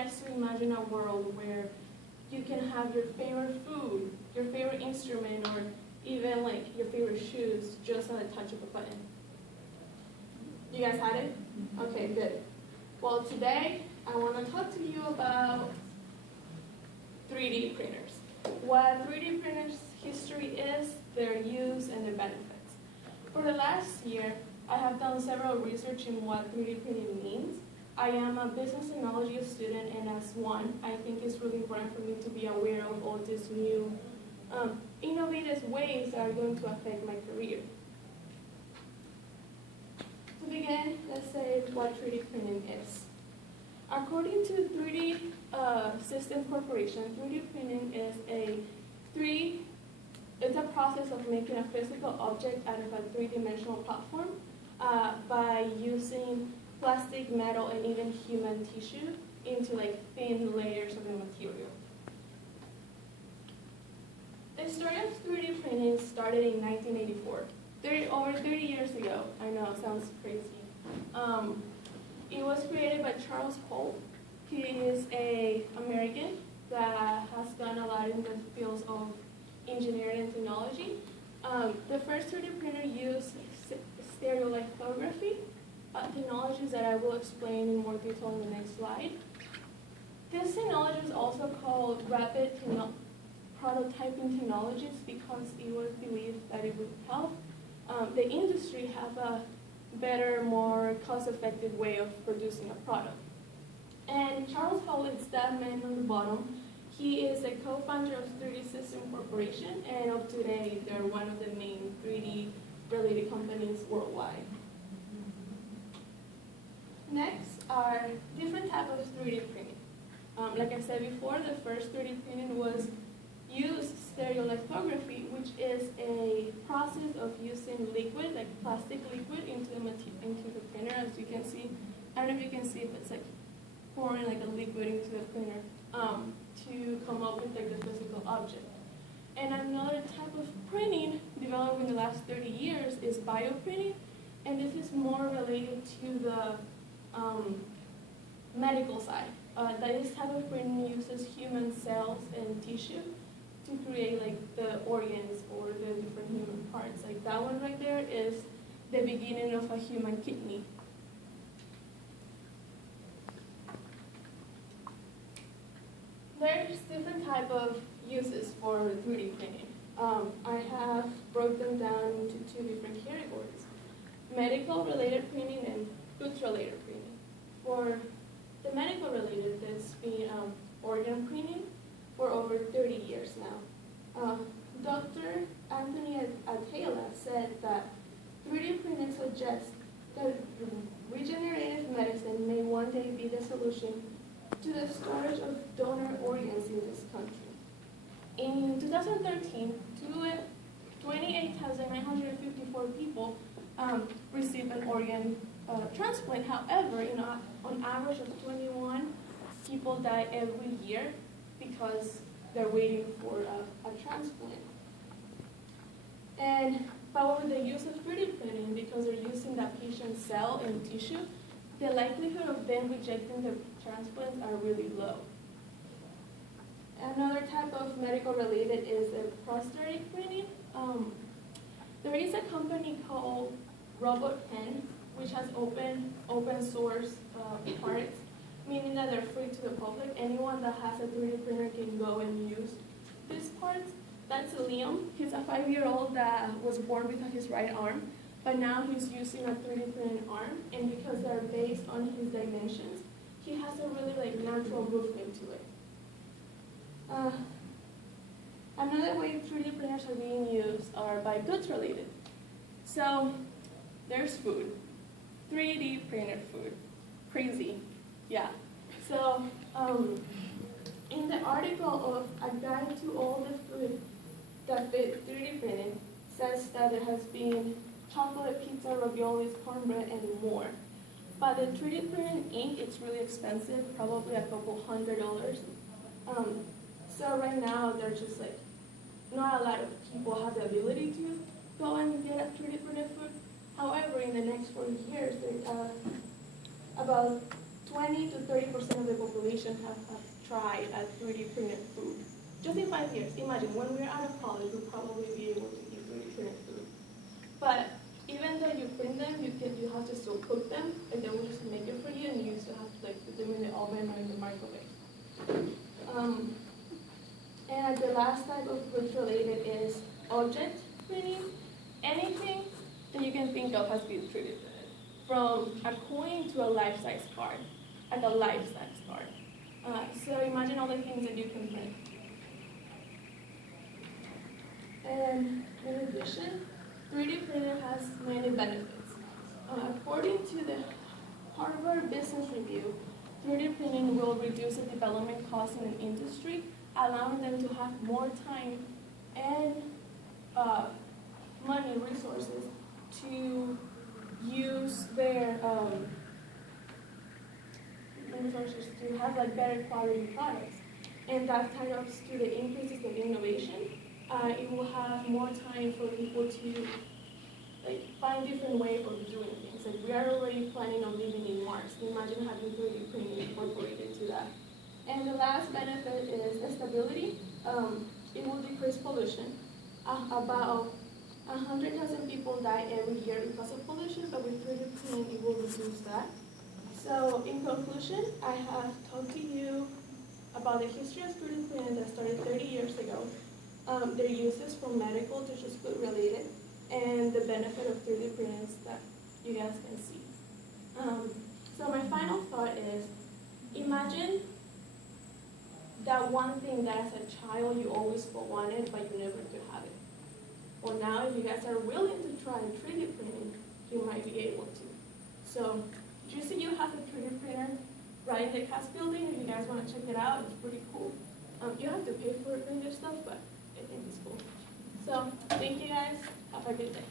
guys to imagine a world where you can have your favorite food, your favorite instrument, or even like your favorite shoes just on the touch of a button. You guys had it? Okay, good. Well, today I want to talk to you about 3D printers. What 3D printers history is, their use, and their benefits. For the last year, I have done several research in what 3D printing means. I am a business technology student, and as one, I think it's really important for me to be aware of all these new innovative ways that are going to affect my career. To begin, let's say what 3D printing is. According to 3D Systems Corporation, 3D printing is it's a process of making a physical object out of a three-dimensional platform by using plastic, metal, and even human tissue into like thin layers of the material. The story of 3D printing started in 1984, over 30 years ago. I know, it sounds crazy. It was created by Charles Holt. He is an American that has done a lot in the fields of engineering and technology. The first 3D printer used stereolithography, technologies that I will explain in more detail in the next slide. This technology is also called rapid prototyping technologies because it was believed that it would help the industry have a better, more cost-effective way of producing a product. And Charles Holt is that man on the bottom. He is a co-founder of 3D Systems Corporation, and of today, they're one of the main 3D-related companies worldwide. Next are different types of 3D printing. Like I said before, the first 3D printing was used stereolithography, which is a process of using liquid, like plastic liquid, into the printer, as you can see. I don't know if you can see, but it's like pouring like a liquid into the printer to come up with like the physical object. And another type of printing developed in the last 30 years is bioprinting, and this is more related to the medical side. This type of printing uses human cells and tissue to create like the organs or the different human parts. Like that one right there is the beginning of a human kidney. There's different type of uses for 3D printing. I have broken them down into two different categories: medical related printing and goods related printing. For the medical related, there's been organ printing for over 30 years now. Dr. Anthony Atala said that 3D printing suggests that regenerative medicine may one day be the solution to the storage of donor organs in this country. In 2013, 28,954 people received an organ transplant. However, on average of 21 people die every year because they're waiting for a transplant. But with the use of 3D printing, because they're using that patient's cell and tissue, the likelihood of them rejecting the transplants are really low. Another type of medical related is a prosthetic printing. There is a company called RobotPen, which has open source parts, meaning that they're free to the public. Anyone that has a 3D printer can go and use these parts. That's Liam. He's a 5-year-old that was born without his right arm, but now he's using a 3D printed arm, and because they're based on his dimensions, he has a really like natural movement to it. Another way 3D printers are being used are by goods related. So there's food, 3D printed food, crazy, yeah. So in the article of A Guide to All the Food that fit 3D printing says that there has been chocolate, pizza, raviolis, cornbread, and more. But the 3D printed ink, it's really expensive, probably a couple $100. So right now, there's just like, not a lot of people have the ability to go and get a 3D printed food. However, in the next 40 years, about 20 to 30% of the population generation have tried a 3D printed food. Just in 5 years, imagine when we're out of college, we'll probably be able to eat 3D printed food. But even though you print them, you have to still cook them, and then we just make it for you, and you still have to like put them in the oven or in the microwave. And the last type of food related is object printing. Anything that you can think of has been 3D printed, from a coin to a life-size card, and a life-size card. So imagine all the things that you can print. And in addition, 3D printing has many benefits. According to the Harvard Business Review, 3D printing will reduce the development costs in an industry, allowing them to have more time and money, resources to use their resources to have like better quality products. And that kind of to the increases of innovation. It will have more time for people to like find different ways of doing things. Like we are already planning on living in Mars. Imagine having 3D printing incorporated to that. And the last benefit is the stability. It will decrease pollution. About 100,000 people die every year because of pollution, but with 3D printing, it will reduce that. So in conclusion, I have talked to you about the history of 3D printing that started 30 years ago, their uses from medical to just food related, and the benefit of 3D printing that you guys can see. So my final thought is, imagine that one thing that as a child you always wanted, but you never could have it. Well, now if you guys are willing to try 3D printing, you might be able to. So just so you have a 3D printer right in the CAS building, if you guys want to check it out, it's pretty cool. You have to pay for it and your stuff, but I think it's cool. So thank you guys. Have a good day.